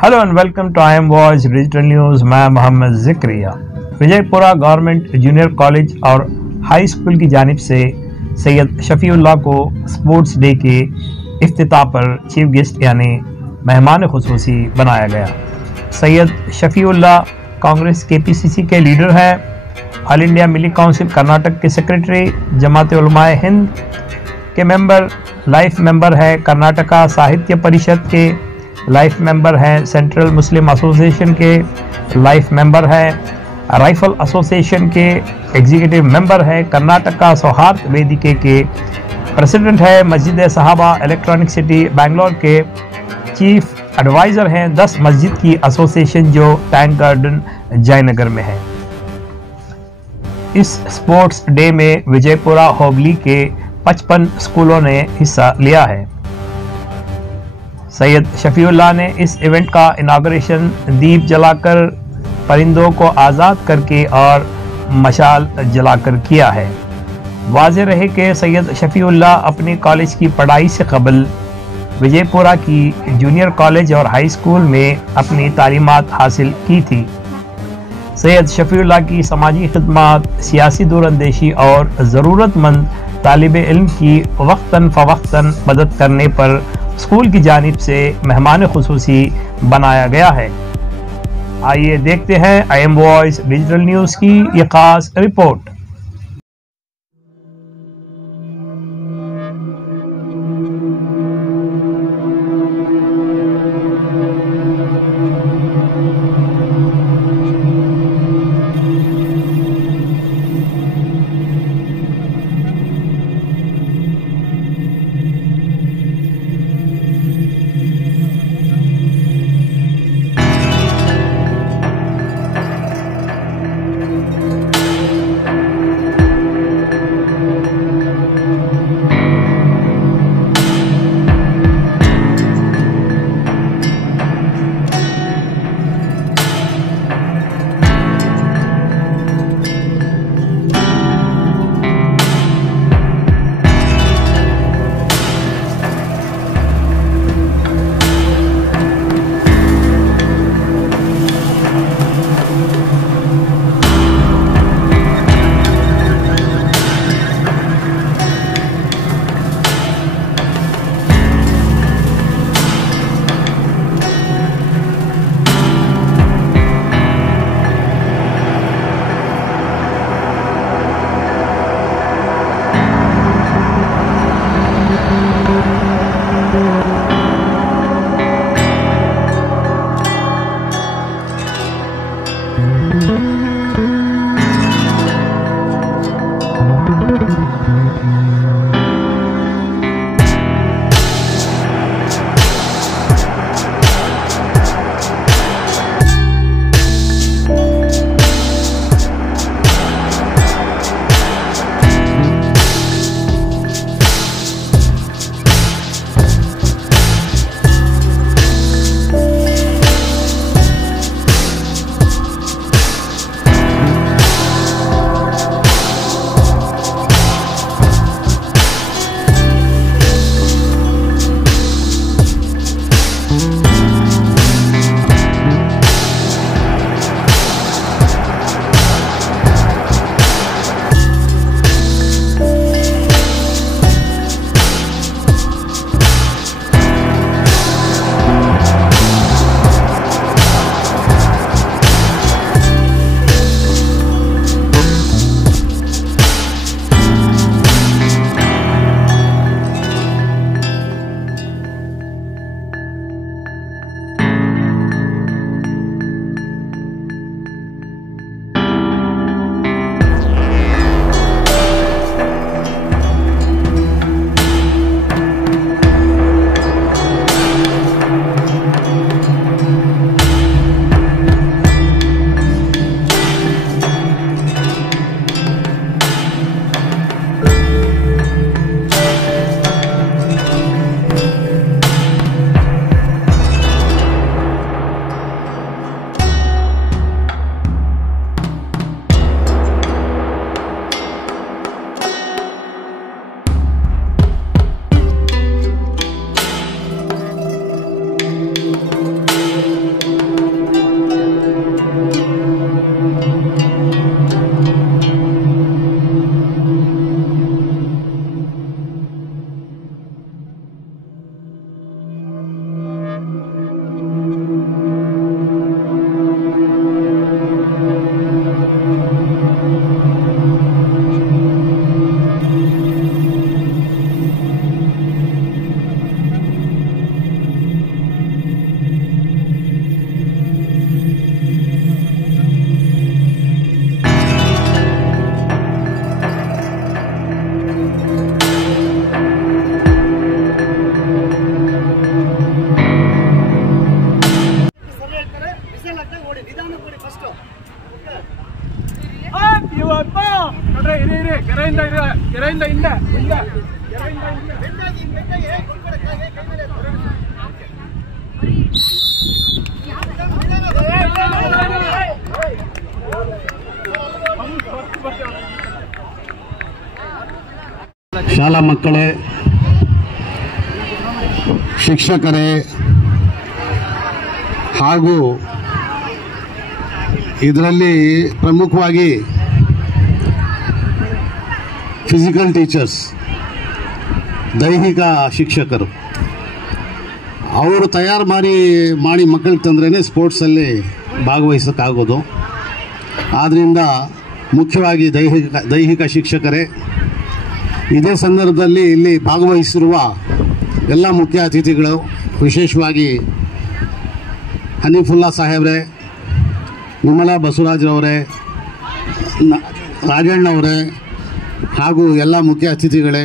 Hello and welcome to I M voice digital news. मैं Mohammad Zikriya. Vijayapura government junior college और high school की जानिब से सैयद शफ़ीउल्लाह को स्पोर्ट्स डे के इफ्तिताह पर चीफ गेस्ट यानी मेहमान खुसूसी बनाया गया। सैयद शफ़ीउल्लाह कांग्रेस के PCC के लीडर हैं, ऑल इंडिया मिली काउंसिल कर्नाटक के सेक्रेटरी, जमात उलमाए हिंद के मेंबर, लाइफ मेंबर है कर्नाटका साहित्य परिषद के, लाइफ मेंबर हैं सेंट्रल मुस्लिम एसोसिएशन के, लाइफ मेंबर हैं राइफल एसोसिएशन के, एग्जीक्यूटिव मेंबर है कर्नाटका सौहार्द वेदिके के, प्रेसिडेंट है मस्जिद सहाबा इलेक्ट्रॉनिक सिटी बेंगलोर के, चीफ एडवाइज़र हैं 10 मस्जिद की एसोसिएशन जो टैंक गार्डन जयनगर में है। इस स्पोर्ट्स डे में विजयपुरा होबली के 55 स्कूलों ने हिस्सा लिया है। सैयद शफ़ीउल्लाह ने इस इवेंट का इनाग्रेशन दीप जलाकर, परिंदों को आज़ाद करके और मशाल जलाकर किया है। वाज़ेह रहे कि सैयद शफ़ीउल्लाह अपने कॉलेज की पढ़ाई से कबल विजयपुरा की जूनियर कॉलेज और हाई स्कूल में अपनी तालीमात हासिल की थी। सैयद शफ़ीउल्लाह की समाजी खिदमत, सियासी दूरअंदेशी और ज़रूरतमंद तालिब इल्म की वक्तन फ़वक्तन मदद करने पर स्कूल की जानिब से मेहमान खुसूसी बनाया गया है। आइए देखते हैं आई एम वॉइस डिजिटल न्यूज़ की ये खास रिपोर्ट। ಶಾಲಾ ಮಕ್ಕಳೇ, ಶಿಕ್ಷಕರೇ ಹಾಗೂ ಇದರಲ್ಲಿ ಪ್ರಮುಖವಾಗಿ ಫಿಸಿಕಲ್ ಟೀಚರ್ಸ್, ದೈಹಿಕ ಶಿಕ್ಷಕರು, ಅವರು ತಯಾರು ಮಾಡಿ ಮಕ್ಕಳಿಗೆ ತಂದ್ರೇ ಸ್ಪೋರ್ಟ್ಸಲ್ಲಿ ಭಾಗವಹಿಸೋಕ್ಕಾಗೋದು. ಆದ್ದರಿಂದ ಮುಖ್ಯವಾಗಿ ದೈಹಿಕ ಶಿಕ್ಷಕರೇ, ಇದೇ ಸಂದರ್ಭದಲ್ಲಿ ಇಲ್ಲಿ ಭಾಗವಹಿಸಿರುವ ಎಲ್ಲ ಮುಖ್ಯ ಅತಿಥಿಗಳು, ವಿಶೇಷವಾಗಿ ಹನೀಫುಲ್ಲಾ ಸಾಹೇಬ್ರೆ, ವಿಮಲಾ ಬಸವರಾಜ್ರವರೇ, ರಾಜಣ್ಣವರೇ ಹಾಗೂ ಎಲ್ಲ ಮುಖ್ಯ ಅತಿಥಿಗಳೇ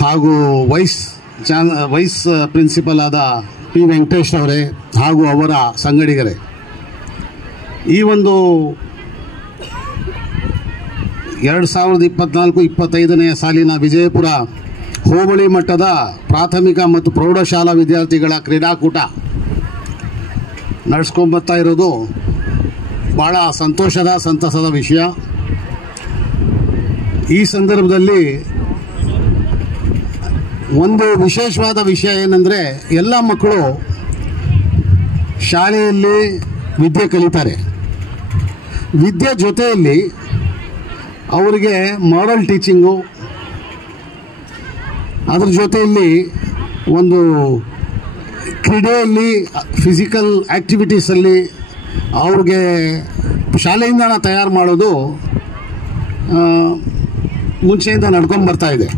ಹಾಗೂ ವೈಸ್ ಪ್ರಿನ್ಸಿಪಲ್ ಆದ ಪಿ ವೆಂಕಟೇಶ್ ಅವರೇ ಹಾಗೂ ಅವರ ಸಂಗಡಿಗರೇ, ಈ ಒಂದು 2024-25ನೇ ಸಾಲಿನ ವಿಜಯಪುರ ಹೋಬಳಿ ಮಟ್ಟದ ಪ್ರಾಥಮಿಕ ಮತ್ತು ಪ್ರೌಢಶಾಲಾ ವಿದ್ಯಾರ್ಥಿಗಳ ಕ್ರೀಡಾಕೂಟ ನಡೆಸ್ಕೊಂಬರ್ತಾ ಇರೋದು ಭಾಳ ಸಂತಸದ ವಿಷಯ. ಈ ಸಂದರ್ಭದಲ್ಲಿ ಒಂದು ವಿಶೇಷವಾದ ವಿಷಯ ಏನಂದರೆ, ಎಲ್ಲ ಮಕ್ಕಳು ಶಾಲೆಯಲ್ಲಿ ವಿದ್ಯೆ ಕಲಿತಾರೆ. ವಿದ್ಯೆ ಜೊತೆಯಲ್ಲಿ ಅವರಿಗೆ ಮಾರಲ್ ಟೀಚಿಂಗು, ಅದ್ರ ಜೊತೆಯಲ್ಲಿ ಒಂದು ಕ್ರೀಡೆಯಲ್ಲಿ ಫಿಸಿಕಲ್ ಆ್ಯಕ್ಟಿವಿಟೀಸಲ್ಲಿ ಅವ್ರಿಗೆ ಶಾಲೆಯಿಂದ ತಯಾರು ಮಾಡೋದು ಮುಂಚೆಯಿಂದ ನಡ್ಕೊಂಡು ಬರ್ತಾ ಇದೆ.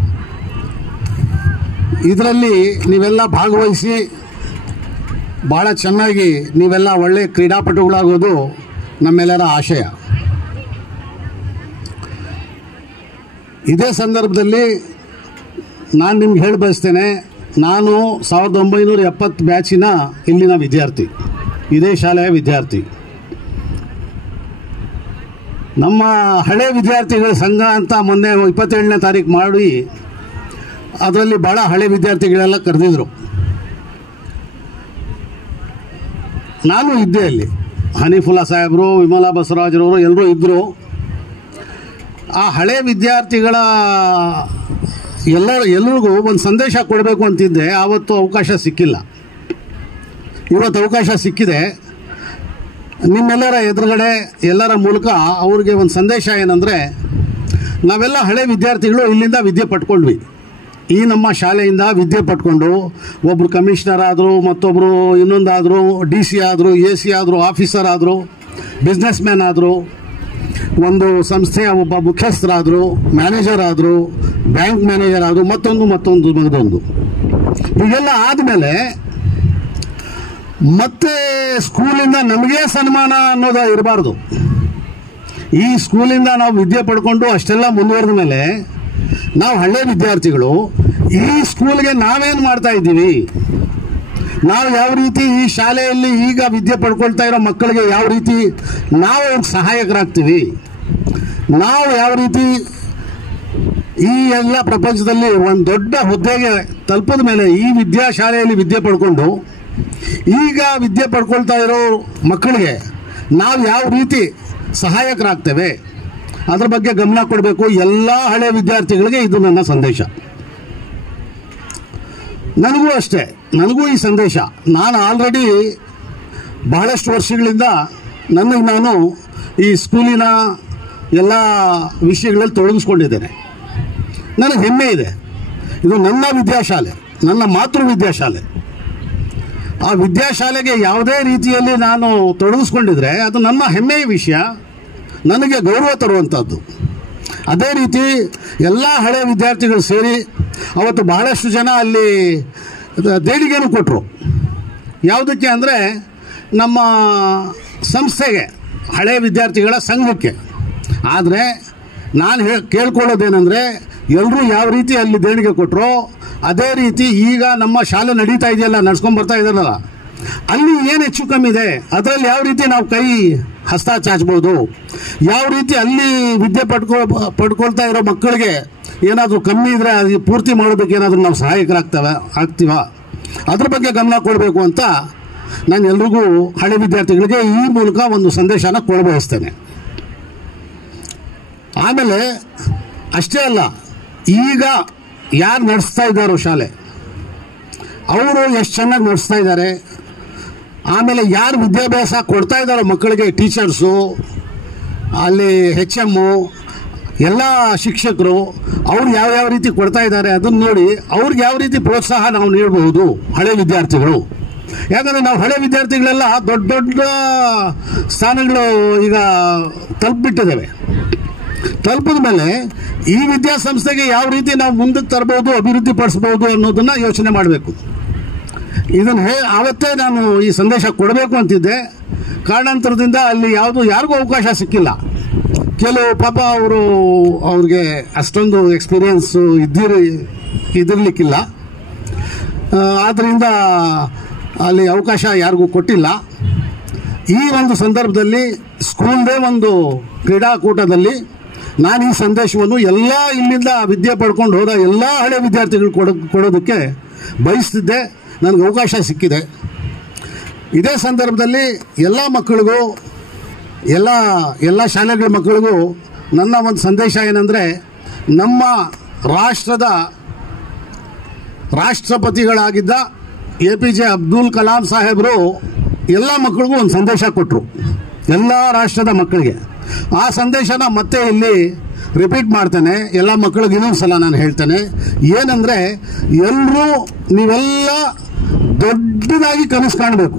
ಇದರಲ್ಲಿ ನೀವೆಲ್ಲ ಭಾಗವಹಿಸಿ ಭಾಳ ಚೆನ್ನಾಗಿ ನೀವೆಲ್ಲ ಒಳ್ಳೆಯ ಕ್ರೀಡಾಪಟುಗಳಾಗೋದು ನಮ್ಮೆಲ್ಲರ ಆಶಯ. ಇದೇ ಸಂದರ್ಭದಲ್ಲಿ ನಾನು ನಿಮ್ಗೆ ಹೇಳಿ ಬಯಸ್ತೇನೆ, ನಾನು 1970 ಬ್ಯಾಚಿನ ಇಲ್ಲಿನ ವಿದ್ಯಾರ್ಥಿ, ಇದೇ ಶಾಲೆಯ ವಿದ್ಯಾರ್ಥಿ. ನಮ್ಮ ಹಳೆ ವಿದ್ಯಾರ್ಥಿಗಳ ಸಂಘ ಅಂತ ಮೊನ್ನೆ 27ನೇ ತಾರೀಕು ಮಾಡಿ ಅದರಲ್ಲಿ ಭಾಳ ಹಳೆ ವಿದ್ಯಾರ್ಥಿಗಳೆಲ್ಲ ಕರೆದಿದ್ರು. ನಾನು ಇದ್ದೆ ಅಲ್ಲಿ. ಹನೀಫುಲ್ಲಾ ಸಾಹೇಬರು, ವಿಮಲಾ ಬಸವರಾಜ್ರವರು ಎಲ್ಲರೂ ಇದ್ದರು. ಆ ಹಳೆ ವಿದ್ಯಾರ್ಥಿಗಳ ಎಲ್ಲರಿಗೂ ಒಂದು ಸಂದೇಶ ಕೊಡಬೇಕು ಅಂತಿದ್ದೆ. ಆವತ್ತು ಅವಕಾಶ ಸಿಕ್ಕಿಲ್ಲ. ಇವತ್ತು ಅವಕಾಶ ಸಿಕ್ಕಿದೆ. ನಿಮ್ಮೆಲ್ಲರ ಎದುರುಗಡೆ ಎಲ್ಲರ ಮೂಲಕ ಅವ್ರಿಗೆ ಒಂದು ಸಂದೇಶ ಏನಂದರೆ, ನಾವೆಲ್ಲ ಹಳೆ ವಿದ್ಯಾರ್ಥಿಗಳು ಇಲ್ಲಿಂದ ವಿದ್ಯೆ ಪಡ್ಕೊಂಡ್ವಿ. ಈ ನಮ್ಮ ಶಾಲೆಯಿಂದ ವಿದ್ಯೆ ಪಡ್ಕೊಂಡು ಒಬ್ಬರು ಕಮಿಷನರ್ ಆದರು, ಮತ್ತೊಬ್ಬರು ಇನ್ನೊಂದಾದರು, DC ಆದರು, AC ಆದರು, ಆಫೀಸರ್ ಆದರು, ಬಿಸ್ನೆಸ್ ಮ್ಯಾನ್ ಆದರು, ಒಂದು ಸಂಸ್ಥೆಯ ಒಬ್ಬ ಮುಖ್ಯಸ್ಥರಾದರು, ಮ್ಯಾನೇಜರ್ ಆದರು, ಬ್ಯಾಂಕ್ ಮ್ಯಾನೇಜರ್ ಆದರು, ಮತ್ತೊಂದು ಹೀಗೆಲ್ಲ ಆದಮೇಲೆ ಮತ್ತೆ ಸ್ಕೂಲಿಂದ ನಮಗೇ ಸನ್ಮಾನ ಅನ್ನೋದು ಇರಬಾರ್ದು. ಈ ಸ್ಕೂಲಿಂದ ನಾವು ವಿದ್ಯೆ ಪಡ್ಕೊಂಡು ಅಷ್ಟೆಲ್ಲ ಮುಂದುವರೆದ ಮೇಲೆ ನಾವು ಹಳ್ಳಿ ವಿದ್ಯಾರ್ಥಿಗಳು ಈ ಸ್ಕೂಲ್ಗೆ ನಾವೇನು ಮಾಡ್ತಾ ಇದ್ದೀವಿ, ನಾವು ಯಾವ ರೀತಿ ಈ ಶಾಲೆಯಲ್ಲಿ ಈಗ ವಿದ್ಯೆ ಪಡ್ಕೊಳ್ತಾ ಇರೋ ಮಕ್ಕಳಿಗೆ ಯಾವ ರೀತಿ ನಾವು ಅವ್ರಿಗೆ ಸಹಾಯಕರಾಗ್ತೀವಿ, ನಾವು ಯಾವ ರೀತಿ ಈ ಎಲ್ಲ ಪ್ರಪಂಚದಲ್ಲಿ ಒಂದು ದೊಡ್ಡ ಹುದ್ದೆಗೆ ತಲುಪಿದ ಮೇಲೆ ಈ ವಿದ್ಯಾಶಾಲೆಯಲ್ಲಿ ವಿದ್ಯೆ ಪಡ್ಕೊಂಡು ಈಗ ವಿದ್ಯೆ ಪಡ್ಕೊಳ್ತಾ ಇರೋ ಮಕ್ಕಳಿಗೆ ನಾವು ಯಾವ ರೀತಿ ಸಹಾಯಕರಾಗ್ತೇವೆ ಅದ್ರ ಬಗ್ಗೆ ಗಮನ ಕೊಡಬೇಕು. ಎಲ್ಲ ಹಳೆ ವಿದ್ಯಾರ್ಥಿಗಳಿಗೆ ಇದು ನನ್ನ ಸಂದೇಶ. ನನಗೂ ಅಷ್ಟೇ, ನನಗೂ ಈ ಸಂದೇಶ. ನಾನು ಆಲ್ರೆಡಿ ಬಹಳಷ್ಟು ವರ್ಷಗಳಿಂದ ನಾನು ಈ ಸ್ಕೂಲಿನ ಎಲ್ಲ ವಿಷಯಗಳಲ್ಲಿ ತೊಡಗಿಸ್ಕೊಂಡಿದ್ದೇನೆ. ನನಗೆ ಹೆಮ್ಮೆ ಇದೆ. ಇದು ನನ್ನ ವಿದ್ಯಾಶಾಲೆ, ನನ್ನ ಮಾತೃ ವಿದ್ಯಾಶಾಲೆ. ಆ ವಿದ್ಯಾಶಾಲೆಗೆ ಯಾವುದೇ ರೀತಿಯಲ್ಲಿ ನಾನು ತೊಡಗಿಸ್ಕೊಂಡಿದ್ರೆ ಅದು ನನ್ನ ಹೆಮ್ಮೆಯ ವಿಷಯ, ನನಗೆ ಗೌರವ ತರುವಂಥದ್ದು. ಅದೇ ರೀತಿ ಎಲ್ಲ ಹಳೆಯ ವಿದ್ಯಾರ್ಥಿಗಳು ಸೇರಿ ಅವತ್ತು ಬಹಳಷ್ಟು ಜನ ಅಲ್ಲಿ ದೇಣಿಗೆನೂ ಕೊಟ್ಟರು. ಯಾವುದಕ್ಕೆ ಅಂದರೆ ನಮ್ಮ ಸಂಸ್ಥೆಗೆ, ಹಳೆಯ ವಿದ್ಯಾರ್ಥಿಗಳ ಸಂಘಕ್ಕೆ. ಆದರೆ ನಾನು ಕೇಳ್ಕೊಳ್ಳೋದೇನೆಂದರೆ, ಎಲ್ಲರೂ ಯಾವ ರೀತಿ ಅಲ್ಲಿ ದೇಣಿಗೆ ಕೊಟ್ಟರೋ ಅದೇ ರೀತಿ ಈಗ ನಮ್ಮ ಶಾಲೆ ನಡೀತಾ ಇದೆಯಲ್ಲ, ನಡ್ಸ್ಕೊಂಡು ಬರ್ತಾ ಇದ್ದಾರಲ್ಲ, ಅಲ್ಲಿ ಏನು ಹೆಚ್ಚು ಕಮ್ಮಿ ಇದೆ ಅದರಲ್ಲಿ ಯಾವ ರೀತಿ ನಾವು ಕೈ ಹಸ್ತ ಚಾಚ್ಬೋದು, ಯಾವ ರೀತಿ ಅಲ್ಲಿ ವಿದ್ಯೆ ಪಡ್ಕೊಳ್ತಾ ಇರೋ ಮಕ್ಕಳಿಗೆ ಏನಾದರೂ ಕಮ್ಮಿ ಇದ್ದರೆ ಅದು ಪೂರ್ತಿ ಮಾಡೋದಕ್ಕೆ ಏನಾದರೂ ನಾವು ಆಗ್ತೀವ, ಅದ್ರ ಬಗ್ಗೆ ಗಮನ ಕೊಡಬೇಕು ಅಂತ ನಾನು ಎಲ್ರಿಗೂ ಹಳೆ ವಿದ್ಯಾರ್ಥಿಗಳಿಗೆ ಈ ಮೂಲಕ ಒಂದು ಸಂದೇಶನ ಕೊಡಬಯಸ್ತೇನೆ. ಆಮೇಲೆ ಅಷ್ಟೇ ಅಲ್ಲ, ಈಗ ಯಾರು ನಡೆಸ್ತಾ ಇದ್ದಾರೋ ಶಾಲೆ ಅವರು ಎಷ್ಟು ಚೆನ್ನಾಗಿ ನಡೆಸ್ತಾ ಇದ್ದಾರೆ, ಆಮೇಲೆ ಯಾರು ವಿದ್ಯಾಭ್ಯಾಸ ಕೊಡ್ತಾ ಇದ್ದಾರೋ ಮಕ್ಕಳಿಗೆ ಟೀಚರ್ಸು, ಅಲ್ಲಿ HM ಎಲ್ಲ ಶಿಕ್ಷಕರು ಅವ್ರು ಯಾವ್ಯಾವ ರೀತಿ ಕೊಡ್ತಾ ಇದ್ದಾರೆ ಅದನ್ನು ನೋಡಿ ಅವ್ರಿಗೆ ಯಾವ ರೀತಿ ಪ್ರೋತ್ಸಾಹ ನಾವು ನೀಡಬಹುದು ಹಳೆ ವಿದ್ಯಾರ್ಥಿಗಳು. ಯಾಕಂದರೆ ನಾವು ಹಳೆ ವಿದ್ಯಾರ್ಥಿಗಳೆಲ್ಲ ದೊಡ್ಡ ದೊಡ್ಡ ಸ್ಥಾನಗಳು ಈಗ ತಲುಪಿಬಿಟ್ಟಿದ್ದೇವೆ. ತಲುಪಿದ ಮೇಲೆ ಈ ವಿದ್ಯಾಸಂಸ್ಥೆಗೆ ಯಾವ ರೀತಿ ನಾವು ಮುಂದಕ್ಕೆ ತರಬಹುದು, ಅಭಿವೃದ್ಧಿ ಪಡಿಸಬಹುದು ಅನ್ನೋದನ್ನ ಯೋಚನೆ ಮಾಡಬೇಕು. ಇದನ್ನು ಆವತ್ತೇ ನಾನು ಈ ಸಂದೇಶ ಕೊಡಬೇಕು ಅಂತಿದ್ದೆ. ಕಾರಣಾಂತರದಿಂದ ಅಲ್ಲಿ ಯಾರಿಗೂ ಅವಕಾಶ ಸಿಕ್ಕಿಲ್ಲ. ಕೆಲವು ಪಾಪ ಅವ್ರಿಗೆ ಅಷ್ಟೊಂದು ಎಕ್ಸ್ಪೀರಿಯನ್ಸ್ ಇದಿರಲಿಕ್ಕಿಲ್ಲ, ಆದ್ದರಿಂದ ಅಲ್ಲಿ ಅವಕಾಶ ಯಾರಿಗೂ ಕೊಟ್ಟಿಲ್ಲ. ಈ ಒಂದು ಸಂದರ್ಭದಲ್ಲಿ ಸ್ಕೂಲ್ದೇ ಒಂದು ಕ್ರೀಡಾಕೂಟದಲ್ಲಿ ನಾನು ಈ ಸಂದೇಶವನ್ನು ಎಲ್ಲ ಇಲ್ಲಿಂದ ವಿದ್ಯೆ ಪಡ್ಕೊಂಡು ಹೋದ ಎಲ್ಲ ಹಳೆ ವಿದ್ಯಾರ್ಥಿಗಳು ಕೊಡೋದಕ್ಕೆ ಬಯಸ್ತಿದ್ದೆ. ನನಗೆ ಅವಕಾಶ ಸಿಕ್ಕಿದೆ. ಇದೇ ಸಂದರ್ಭದಲ್ಲಿ ಎಲ್ಲ ಮಕ್ಕಳಿಗೂ ಎಲ್ಲ ಶಾಲೆಗಳ ಮಕ್ಕಳಿಗೂ ನನ್ನ ಒಂದು ಸಂದೇಶ ಏನಂದರೆ, ನಮ್ಮ ರಾಷ್ಟ್ರಪತಿಗಳಾಗಿದ್ದ APJ ಅಬ್ದುಲ್ ಕಲಾಂ ಸಾಹೇಬರು ಎಲ್ಲ ಮಕ್ಕಳಿಗೂ ಒಂದು ಸಂದೇಶ ಕೊಟ್ಟರು, ಎಲ್ಲ ರಾಷ್ಟ್ರದ ಮಕ್ಕಳಿಗೆ. ಆ ಸಂದೇಶನ ಮತ್ತೆ ಇಲ್ಲಿ ರಿಪೀಟ್ ಮಾಡ್ತೇನೆ, ಎಲ್ಲ ಮಕ್ಕಳಿಗೆ ಇನ್ನೊಂದು ಸಲ ನಾನು ಹೇಳ್ತೇನೆ. ಏನಂದರೆ, ನೀವೆಲ್ಲ ದೊಡ್ಡದಾಗಿ ಕನಸು ಕಾಣಬೇಕು.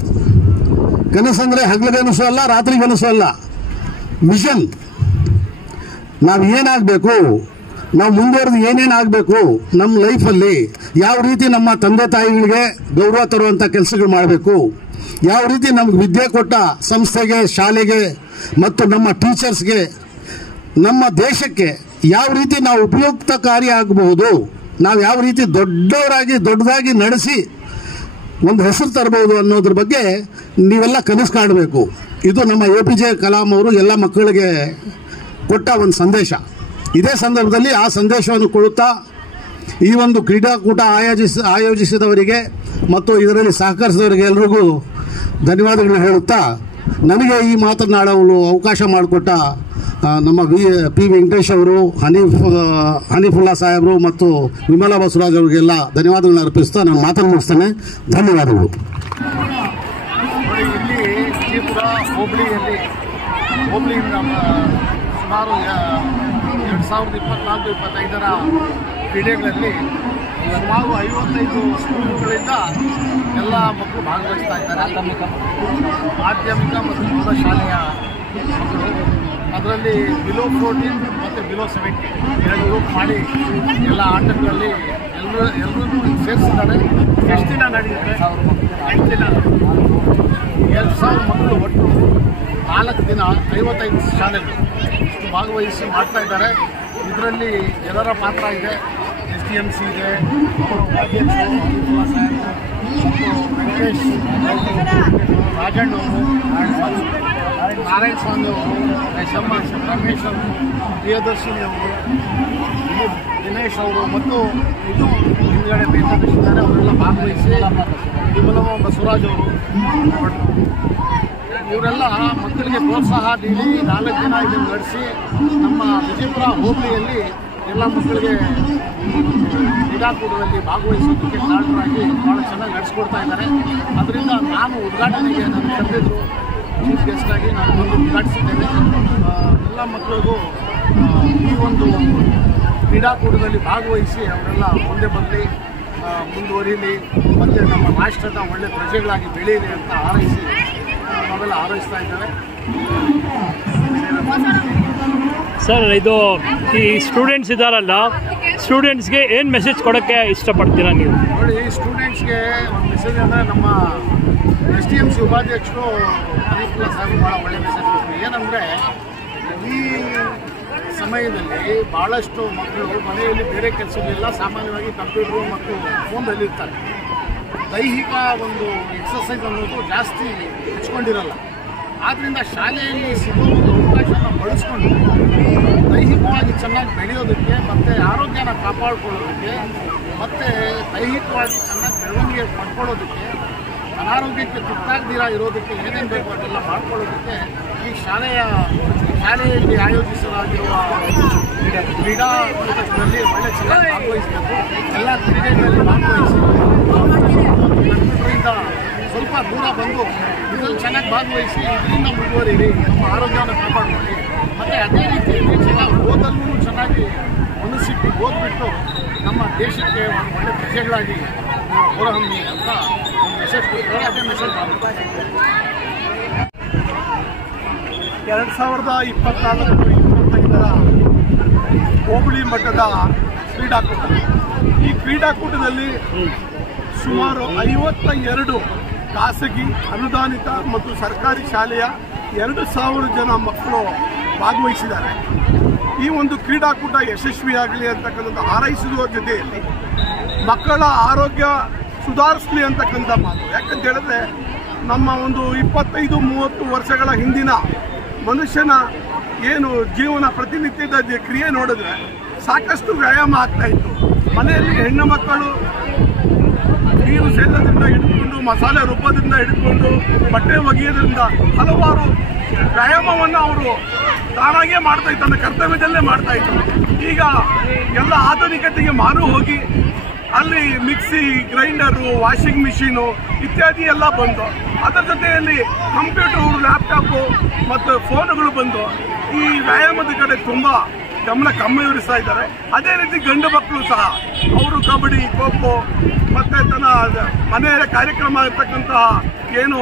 ಕನಸಂದರೆ ಹಗಲಿಗನಸು ಅಲ್ಲ, ರಾತ್ರಿಗನಸು ಅಲ್ಲ, ಮಿಷನ್. ನಾವು ಏನಾಗಬೇಕು, ನಾವು ಮುಂದುವರೆದು ಏನೇನಾಗಬೇಕು ನಮ್ಮ ಲೈಫಲ್ಲಿ, ಯಾವ ರೀತಿ ನಮ್ಮ ತಂದೆ ತಾಯಿಗಳಿಗೆ ಗೌರವ ತರುವಂಥ ಕೆಲಸಗಳು ಮಾಡಬೇಕು, ಯಾವ ರೀತಿ ನಮ್ಗೆ ವಿದ್ಯೆ ಕೊಟ್ಟ ಸಂಸ್ಥೆಗೆ, ಶಾಲೆಗೆ ಮತ್ತು ನಮ್ಮ ಟೀಚರ್ಸ್ಗೆ, ನಮ್ಮ ದೇಶಕ್ಕೆ ಯಾವ ರೀತಿ ನಾವು ಉಪಯುಕ್ತಕಾರಿ ಆಗಬಹುದು, ನಾವು ಯಾವ ರೀತಿ ದೊಡ್ಡದಾಗಿ ನಡೆಸಿ ಒಂದು ಹೆಸರು ತರಬಹುದು ಅನ್ನೋದ್ರ ಬಗ್ಗೆ ನೀವೆಲ್ಲ ಕನಸು ಕಾಣಬೇಕು. ಇದು ನಮ್ಮ APJ ಕಲಾಂ ಅವರು ಎಲ್ಲ ಮಕ್ಕಳಿಗೆ ಕೊಟ್ಟ ಒಂದು ಸಂದೇಶ. ಇದೇ ಸಂದರ್ಭದಲ್ಲಿ ಆ ಸಂದೇಶವನ್ನು ಕೊಡುತ್ತಾ ಈ ಒಂದು ಕ್ರೀಡಾಕೂಟ ಆಯೋಜಿಸಿದವರಿಗೆ ಮತ್ತು ಇದರಲ್ಲಿ ಸಹಕರಿಸಿದವರಿಗೆ ಎಲ್ರಿಗೂ ಧನ್ಯವಾದಗಳನ್ನ ಹೇಳುತ್ತಾ, ನನಗೆ ಈ ಮಾತನಾಡಲು ಅವಕಾಶ ಮಾಡಿಕೊಟ್ಟ ನಮ್ಮ P. ವೆಂಕಟೇಶ್ ಅವರು, ಹನೀಫುಲ್ಲಾ ಸಾಹೇಬರು ಮತ್ತು ವಿಮಲಾ ಬಸವರಾಜ್ ಅವರಿಗೆಲ್ಲ ಧನ್ಯವಾದಗಳನ್ನ ಅರ್ಪಿಸ್ತಾ ನಾನು ಮಾತನ್ನು ಮುಗಿಸ್ತೇನೆ. ಧನ್ಯವಾದಗಳು. ಇಲ್ಲಿ ವಿಜಯಪುರ ಹೋಬಳಿಯಿಂದ ಸುಮಾರು 2024-25ರ ಕ್ರೀಡೆಗಳಲ್ಲಿ ಸುಮಾರು 55 ಸ್ಕೂಲುಗಳಿಂದ ಎಲ್ಲ ಮಕ್ಕಳು ಭಾಗವಹಿಸ್ತಾ ಇದ್ದಾರೆ. ಮಾಧ್ಯಮಿಕ ಮತ್ತು ಪ್ರೌಢಶಾಲೆಯ ಮಕ್ಕಳು, ಅದರಲ್ಲಿ ಬಿಲೋ 14 ಮತ್ತು ಬಿಲೋ 17 ಎರಡು ಗ್ರೂಪ್ ಮಾಡಿ ಎಲ್ಲ ಆಟಗಳಲ್ಲಿ ಎಲ್ಲರೂ ಸೇರಿಸಿದ್ದಾರೆ. ಎಷ್ಟು ದಿನ ನಡೆಯುತ್ತೆ? 8 ದಿನ, 2000 ಮಕ್ಕಳು ಒಟ್ಟು 4 ದಿನ 55 ಶಾಲೆಗಳು ಇಷ್ಟು ಭಾಗವಹಿಸಿ ಮಾಡ್ತಾ ಇದ್ದಾರೆ. ಇದರಲ್ಲಿ ಎಲ್ಲರ ಪಾತ್ರ ಇದೆ. SDMC ಇದೆ, ಉಪಾಧ್ಯಕ್ಷರು ಮತ್ತು ವೆಂಕಟೇಶ್ ರಾಜಣ್ಣ ಅವರು, ನಾರಾಯಣ ಸ್ವಾಮಿ ಅವರು, ರಮೇಶ್ ಅವರು, ಪ್ರಿಯದರ್ಶಿನಿ ಅವರು, ದಿನೇಶ್ ಅವರು ಮತ್ತು ಇದು ಹಿಂದುಗಡೆ ಬೇಕಾಗಿದ್ದಾರೆ ಅವರೆಲ್ಲ ಭಾಗವಹಿಸಿ, ವಿಮಲಮ್ಮ ಬಸವರಾಜ್ ಅವರು, ಇವರೆಲ್ಲ ಮಕ್ಕಳಿಗೆ ಪ್ರೋತ್ಸಾಹ ನೀಡಿ 4 ದಿನ ಇದನ್ನು ನಡೆಸಿ ನಮ್ಮ ವಿಜಯಪುರ ಹೋಬಳಿಯಲ್ಲಿ ಎಲ್ಲ ಮಕ್ಕಳಿಗೆ ಕ್ರೀಡಾಕೂಟದಲ್ಲಿ ಭಾಗವಹಿಸೋದಕ್ಕೆ ಕಾರಣರಾಗಿ ಭಾಳ ಚೆನ್ನಾಗಿ ನಡೆಸ್ಕೊಡ್ತಾ ಇದ್ದಾರೆ. ಅದರಿಂದ ನಾನು ಉದ್ಘಾಟನೆಗೆ ನನ್ನ ಕರೆದಿದ್ರು, ಚೀಫ್ ಗೆಸ್ಟ್ ಆಗಿ ನಾನು ಬಂದು ಉದ್ಘಾಟಿಸಿದ್ದೇನೆ. ಎಲ್ಲ ಮಕ್ಕಳಿಗೂ ಈ ಒಂದು ಕ್ರೀಡಾಕೂಟದಲ್ಲಿ ಭಾಗವಹಿಸಿ ಅವರೆಲ್ಲ ಮುಂದೆ ಬರಲಿ, ಮುಂದುವರಿಯಲಿ ಮತ್ತು ನಮ್ಮ ರಾಷ್ಟ್ರದ ಒಳ್ಳೆ ಪ್ರಜೆಗಳಾಗಿ ಬೆಳೀಲಿ ಅಂತ ಹಾರೈಸಿ ನಾವೆಲ್ಲ ಹಾರೈಸ್ತಾ ಇದ್ದೇವೆ. ಸರ್, ಇದು ಈ ಸ್ಟೂಡೆಂಟ್ಸ್ ಇದ್ದಾರಲ್ಲ, ಸ್ಟೂಡೆಂಟ್ಸ್ಗೆ ಏನು ಮೆಸೇಜ್ ಕೊಡೋಕ್ಕೆ ಇಷ್ಟಪಡ್ತೀರಾ ನೀವು? ನೋಡಿ, ಸ್ಟೂಡೆಂಟ್ಸ್ಗೆ ಒಂದು ಮೆಸೇಜ್ ಅಂದರೆ ನಮ್ಮ SDMC ಉಪಾಧ್ಯಕ್ಷರು ಹನೀಫುಲ್ಲಾ ಸಾಹೇಬ್ ಭಾಳ ಒಳ್ಳೆಯ ಮೆಸೇಜ್ ಕೊಡ್ತೀವಿ. ಏನಂದರೆ, ಈ ಸಮಯದಲ್ಲಿ ಭಾಳಷ್ಟು ಮಕ್ಕಳು ಮನೆಯಲ್ಲಿ ಬೇರೆ ಕೆಲಸಗಳಿಲ್ಲ, ಸಾಮಾನ್ಯವಾಗಿ ಕಂಪ್ಯೂಟ್ರು ಮತ್ತು ಫೋನಲ್ಲಿರ್ತಾರೆ. ದೈಹಿಕ ಒಂದು ಎಕ್ಸಸೈಸ್ ಅನ್ನೋದು ಜಾಸ್ತಿ ಹೆಚ್ಕೊಂಡಿರಲ್ಲ. ಆದ್ದರಿಂದ ಶಾಲೆಯಲ್ಲಿ ಸಿಗೋ ಒಂದು ಅವಕಾಶನ ಬಳಸ್ಕೊಂಡು ದೈಹಿಕವಾಗಿ ಚೆನ್ನಾಗಿ ಬೆಳೆಯೋದಕ್ಕೆ ಮತ್ತು ಆರೋಗ್ಯನ ಕಾಪಾಡಿಕೊಳ್ಳೋದಕ್ಕೆ ಮತ್ತು ದೈಹಿಕವಾಗಿ ಚೆನ್ನಾಗಿ ಬೆಳವಣಿಗೆ ಪಡ್ಕೊಳ್ಳೋದಕ್ಕೆ ಅನಾರೋಗ್ಯಕ್ಕೆ ತುತ್ತಾಗದಿರ ಇರೋದಕ್ಕೆ ಏನೇನು ಬೇಕು ಅದೆಲ್ಲ ಮಾಡ್ಕೊಳ್ಳೋದಕ್ಕೆ ಈ ಶಾಲೆಯಲ್ಲಿ ಆಯೋಜಿಸಲಾಗಿರುವ ಕ್ರೀಡಾಕೂಟದಲ್ಲಿ ಒಳ್ಳೆ ಚೆನ್ನಾಗಿ ಭಾಗವಹಿಸಬೇಕು. ಎಲ್ಲ ಕ್ರೀಡೆಗಳಲ್ಲಿ ಭಾಗವಹಿಸಿ ಕಂಪ್ಯೂಟರಿಂದ ಸ್ವಲ್ಪ ದೂರ ಬಂದು ಇದರಲ್ಲಿ ಚೆನ್ನಾಗಿ ಭಾಗವಹಿಸಿ ಇದರಿಂದ ಮುಂದುವರಿರಿ, ನಮ್ಮ ಆರೋಗ್ಯವನ್ನು ಕಾಪಾಡ್ಕೊಳ್ಳಿ. ಮತ್ತು ಅದೇ ರೀತಿಯಲ್ಲಿ ಚೆನ್ನಾಗಿ ಓದಲ್ಲೂ ಚೆನ್ನಾಗಿ ಮನಸ್ಸಿಟ್ಟು ಓದ್ಬಿಟ್ಟು ನಮ್ಮ ದೇಶಕ್ಕೆ ಒಂದು ಒಳ್ಳೆ ಪ್ರಜೆಗಳಾಗಿ ಹೊರಹೊಮ್ಮಿ ಅಂತ ಒಂದು ಮೆಸೇಜ್ ಕೊಡ್ತಾರೆ. ಅದೇ ಮೆಸೇಜ್ ಮಾಡ್ತಾ 2024-25 ಹೋಬಳಿ ಮಟ್ಟದ ಕ್ರೀಡಾಕೂಟ. ಈ ಕ್ರೀಡಾಕೂಟದಲ್ಲಿ ಸುಮಾರು 52 ಖಾಸಗಿ ಅನುದಾನಿತ ಮತ್ತು ಸರ್ಕಾರಿ ಶಾಲೆಯ 2,000 ಜನ ಮಕ್ಕಳು ಭಾಗವಹಿಸಿದ್ದಾರೆ. ಈ ಒಂದು ಕ್ರೀಡಾಕೂಟ ಯಶಸ್ವಿಯಾಗಲಿ ಅಂತಕ್ಕಂಥದ್ದು ಹಾರೈಸುವ ಜೊತೆಯಲ್ಲಿ ಮಕ್ಕಳ ಆರೋಗ್ಯ ಸುಧಾರಿಸಲಿ ಅಂತಕ್ಕಂಥ ಮಾತು. ಯಾಕಂತ ಹೇಳಿದ್ರೆ ನಮ್ಮ ಒಂದು 25-30 ವರ್ಷಗಳ ಹಿಂದಿನ ಮನುಷ್ಯನ ಏನು ಜೀವನ ಪ್ರತಿನಿತ್ಯದ ಕ್ರಿಯೆ ನೋಡಿದ್ರೆ ಸಾಕಷ್ಟು ವ್ಯಾಯಾಮ ಆಗ್ತಾ ಇತ್ತು. ಮನೆಯಲ್ಲಿ ಹೆಣ್ಣು ಮಕ್ಕಳು ನೀರು ಸೇದೋದ್ರಿಂದ ಹಿಡ್ಕೊಂಡು, ಮಸಾಲೆ ರುಬ್ಬೋದ್ರಿಂದ ಹಿಡ್ಕೊಂಡು, ಬಟ್ಟೆ ಒಗೆಯೋದ್ರಿಂದ ಹಲವಾರು ವ್ಯಾಯಾಮವನ್ನು ಅವರು ತಾನಾಗೇ ಮಾಡ್ತಾ ಇತ್ತು, ತನ್ನ ಕರ್ತವ್ಯದಲ್ಲೇ ಮಾಡ್ತಾ ಇತ್ತು. ಈಗ ಎಲ್ಲ ಆಧುನಿಕತೆಗೆ ಮಾರು ಹೋಗಿ ಅಲ್ಲಿ ಮಿಕ್ಸಿ, ಗ್ರೈಂಡರು, ವಾಷಿಂಗ್ ಮಿಷಿನು ಇತ್ಯಾದಿ ಎಲ್ಲ ಬಂದು, ಅದರ ಜೊತೆಯಲ್ಲಿ ಕಂಪ್ಯೂಟರು, ಲ್ಯಾಪ್ಟಾಪು ಮತ್ತು ಫೋನುಗಳು ಬಂದು ಈ ವ್ಯಾಯಾಮದ ಕಡೆ ತುಂಬ ಗಮನ ಕಮ್ಮಿರಿಸ್ತಾ ಇದ್ದಾರೆ. ಅದೇ ರೀತಿ ಗಂಡು ಮಕ್ಕಳು ಸಹ ಅವರು ಕಬಡ್ಡಿ, ಖೋ ಖೋ ಮತ್ತು ತನ್ನ ಮನೆಯ ಕಾರ್ಯಕ್ರಮ ಇರ್ತಕ್ಕಂತಹ ಏನು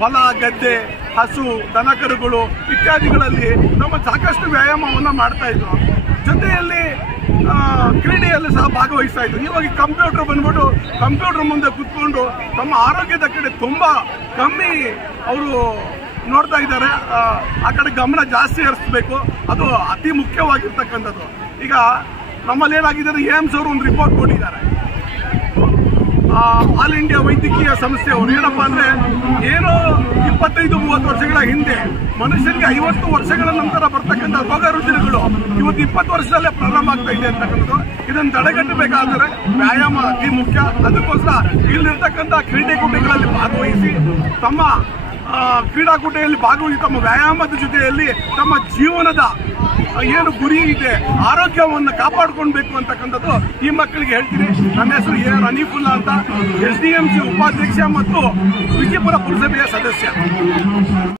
ಹೊಲ ಗದ್ದೆ, ಹಸು, ದನಕರುಗಳು ಇತ್ಯಾದಿಗಳಲ್ಲಿ ನಮ್ಮ ಸಾಕಷ್ಟು ವ್ಯಾಯಾಮವನ್ನು ಮಾಡ್ತಾ ಇದ್ರು. ಜೊತೆಯಲ್ಲಿ ಕ್ರೀಡೆಯಲ್ಲಿ ಸಹ ಭಾಗವಹಿಸ್ತಾ ಇದ್ರು. ಇವಾಗ ಕಂಪ್ಯೂಟರ್ ಬಂದ್ಬಿಟ್ಟು ಕಂಪ್ಯೂಟರ್ ಮುಂದೆ ಕೂತ್ಕೊಂಡು ತಮ್ಮ ಆರೋಗ್ಯದ ಕಡೆ ತುಂಬ ಕಮ್ಮಿ ಅವರು ನೋಡ್ತಾ ಇದ್ದಾರೆ. ಆ ಕಡೆ ಗಮನ ಜಾಸ್ತಿ ಹರಿಸಬೇಕು, ಅದು ಅತಿ ಮುಖ್ಯವಾಗಿರ್ತಕ್ಕಂಥದ್ದು. ಈಗ ನಮ್ಮಲ್ಲಿ ಏನಾಗಿದೆ, ಏಮ್ಸ್ ಅವರು ಒಂದು ರಿಪೋರ್ಟ್ ಕೊಟ್ಟಿದ್ದಾರೆ. ಆಲ್ ಇಂಡಿಯಾ ವೈದ್ಯಕೀಯ ಸಂಸ್ಥೆ ಅವರು ಏನಪ್ಪ ಅಂದರೆ, ಏನೋ 25-30 ವರ್ಷಗಳ ಹಿಂದೆ ಮನುಷ್ಯನಿಗೆ 50 ವರ್ಷಗಳ ನಂತರ ಬರ್ತಕ್ಕಂಥ ರೋಗ ರುಜಿನಗಳು ಇವತ್ತು 20 ವರ್ಷದಲ್ಲೇ ಪ್ರಾರಂಭ ಆಗ್ತಾ ಇದೆ ಅಂತಕ್ಕಂಥದ್ದು. ಇದನ್ನು ತಡೆಗಟ್ಟಬೇಕಾದರೆ ವ್ಯಾಯಾಮ ಅತಿ ಮುಖ್ಯ. ಅದಕ್ಕೋಸ್ಕರ ಇಲ್ಲಿರ್ತಕ್ಕಂಥ ಕ್ರೀಡಾಕೂಟಗಳಲ್ಲಿ ಭಾಗವಹಿಸಿ ತಮ್ಮ ಕ್ರೀಡಾಕೂಟದಲ್ಲಿ ಭಾಗವಹಿಸಿ ತಮ್ಮ ವ್ಯಾಯಾಮದ ಜೊತೆಯಲ್ಲಿ ತಮ್ಮ ಜೀವನದ ಏನು ಗುರಿ ಇದೆ, ಆರೋಗ್ಯವನ್ನು ಕಾಪಾಡ್ಕೊಳ್ಬೇಕು ಅಂತಕ್ಕಂಥದ್ದು ಈ ಮಕ್ಕಳಿಗೆ ಹೇಳ್ತೀನಿ. ನನ್ನ ಹೆಸರು AR ಹನೀಫುಲ್ಲಾ ಅಂತ, SDMC ಉಪಾಧ್ಯಕ್ಷ ಮತ್ತು ವಿಜಯಪುರ ಪುರಸಭೆಯ ಸದಸ್ಯ.